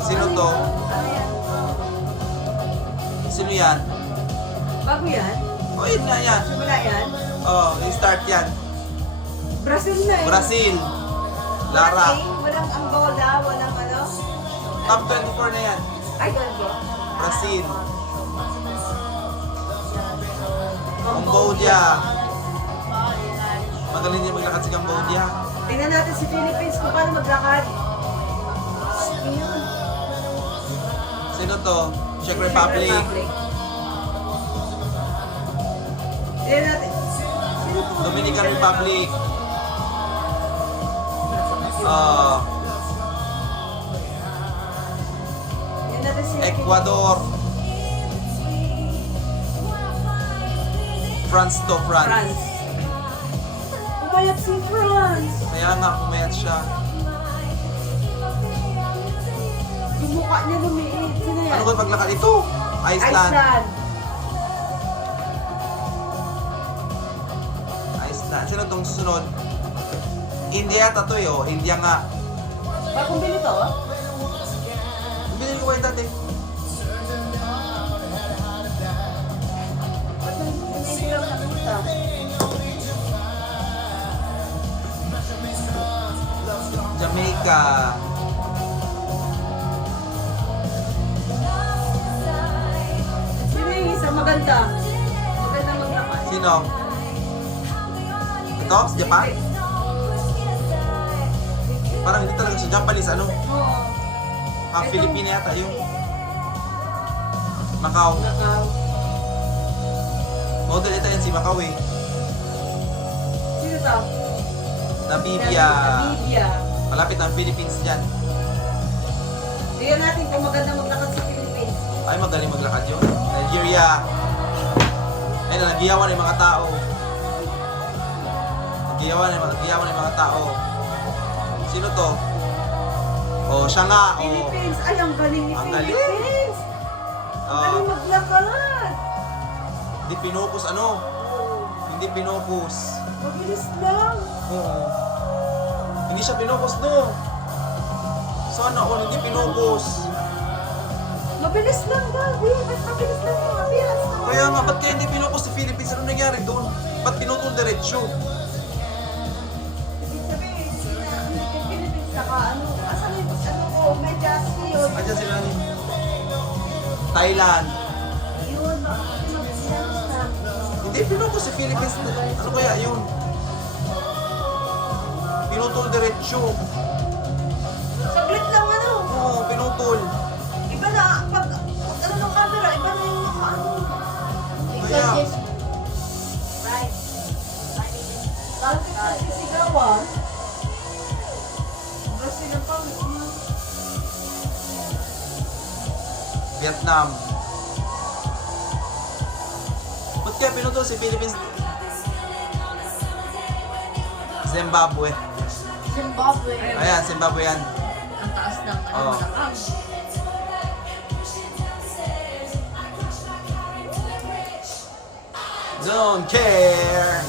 Sino to? Sino yan? Bago yan? Oh, yun nga yan. Simula yan? Oh, yung start yan. Brazil na eh. Brazil. Lara. Walang Angola, walang ano? Top 24 na yan. Ay, ganun ba? Brazil. Cambodia. Magaling din maglakad si Cambodia. Tingnan natin si Philippines kung paano maglakad. Ayun. Sino to? Czech Republic. Tingnan natin. Sino to? Dominican Republic. Tingnan natin si Ecuador. France to, France. France. Umayat si France. Kaya nga, pumayat siya. Yung mukha niya lumiit. Sino yan? Ano ba paglakad ito? Iceland. Iceland. Sino itong susunod? India yata to eh, oh. India nga. Bagong bili to? Binili ko kayo dati. Ba't hindi lang nakita? Jamaica. Sino yung isa maganda? Maganda maglakad. Sino? Ito? Sa Japan? Parang hindi talaga sa Japanese, ano? Oo. Half Filipino yata yung Macau. Nakaw. Model ito yan si Macau eh. Sino to? Namibia. Namibia. Malapit ang Philippines dyan. Tingnan natin kung maganda maglakad sa Philippines. Ay, magaling maglakad yun. Nigeria. Ay, nagiyawan yung mga tao. Nagiyawan yung mga tao. Sino to? Oh, siya nga. Oh. Philippines! Ay, ang galing ni Ang galing. Philippines! Ang galing maglakad! Hindi pinupus ano? Hindi pinupus. Mabilis lang! Oo. Hindi siya pinupus no. Sana all hindi pinupus. Mabilis lang daw! Ba't mabilis lang yung mabilis? Kaya nga, ba't kaya hindi pinupus sa Philippines? Ano nangyari doon? Ba't pinutol diretsyo? Ibig sabihin, yung Philippines saka ano, asan yung ano ko, Mediasi yun. Andiyan sila ni Thailand. Yun, mabilis na. Hindi pinupus sa Philippines. Ano kaya yun? Pinutol diretsyo. Saglit lang ano. Oo, pinutol. Iba na, pag ano ng camera, iba na yung ano. Kaya, Right. Bakit nagsisigawan? Brazil ang pawis niya. Vietnam. Ba't kaya pinutol si Philippines? Zimbabwe. Zimbabwe. Ayan, Zimbabwe yan. Ang taas ng Oo. ang Don't care.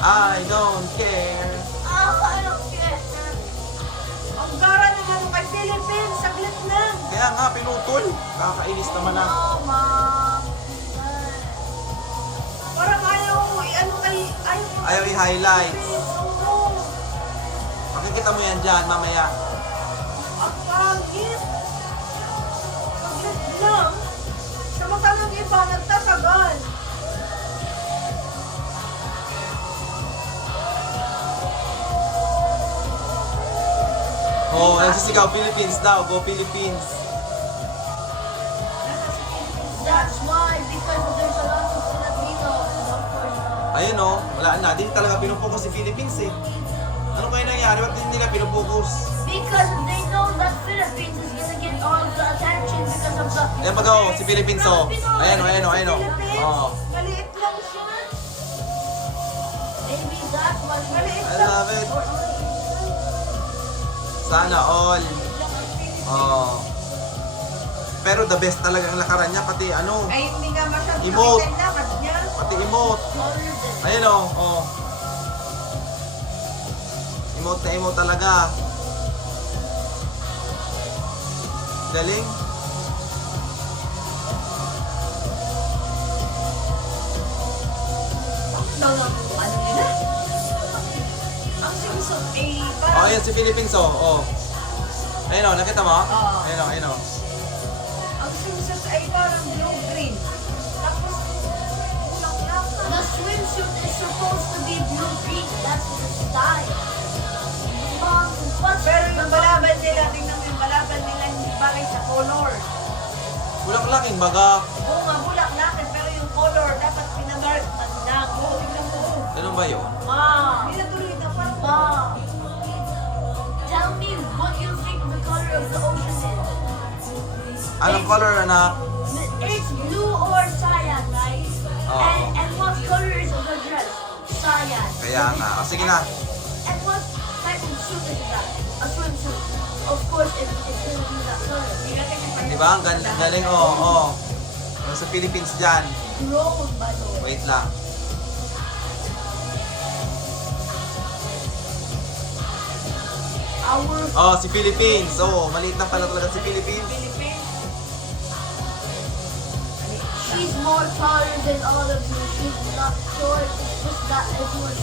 I don't care. I don't care. Ang gara naman kay Philippines, saglit lang. Kaya nga, pinutol. Kakainis naman na. Oh, ma'am. Parang ayaw mo, ano kay, Ayaw i-highlights. Oo. Makikita mo yan dyan, mamaya. Ang pangit. Saglit lang. Samantalang iba, nagtatagal. Oh, nagsisigaw, Philippines daw. Go Philippines. That's why, because there's a lot of Filipinos. Of course. Ayun oh, wala na. Di talaga pinupokus si Philippines eh. Ano kaya nangyari? Ba't hindi nila pinupokus? Because they know that Philippines is gonna get all the attention because of the... Ayan pag oh, si Philippines oh. Ayan oh, ayan oh, ayan oh. Oh, Maliit lang siya. Maybe that was... Maliit I lang. love it. Sana all. Oh. Pero the best talaga ang lakaran niya, pati ano, Ay, hindi nga masyadong Emote. nakita yung lakad niya. pati emote. taller than Ayun o, oh. Emote na emote talaga. Galing. Ano nila? Ang singsot ay Oh, parang... ayan si Philippines oh. Oh. Ayun o, nakita mo? Oo. Ayun o, ayun o. Ang singsot ay parang blue-green. Tapos, ulang-ulang ka. the swimsuit is supposed to be blue green. That's the style. What's Pero yung balaban nila, tingnan mo yung balaban nila, hindi bagay sa color. Bulak-laking baga. Oo nga, bulak natin, pero yung color, dapat pinadark na go. Tingnan mo. Ganun ba yun? Mom? Pinatuloy na parang... Mom, tell me what you think the color of the ocean is. Anong color, anak? It's blue or cyan, right? Oh. And what color is the dress? Cyan. Kaya nga. O, sige na. And what type of suit is that? A swimsuit. Of course, it's gonna be that color. Hindi natin yung Diba? Ang galing, oh, oh. Yung sa Philippines dyan. Grown, by the way. Wait lang. Our Oh, si Philippines. Oh, maliit lang pala talaga si Philippines. Philippines. she's more taller than all of you. She's not short. It's just that everyone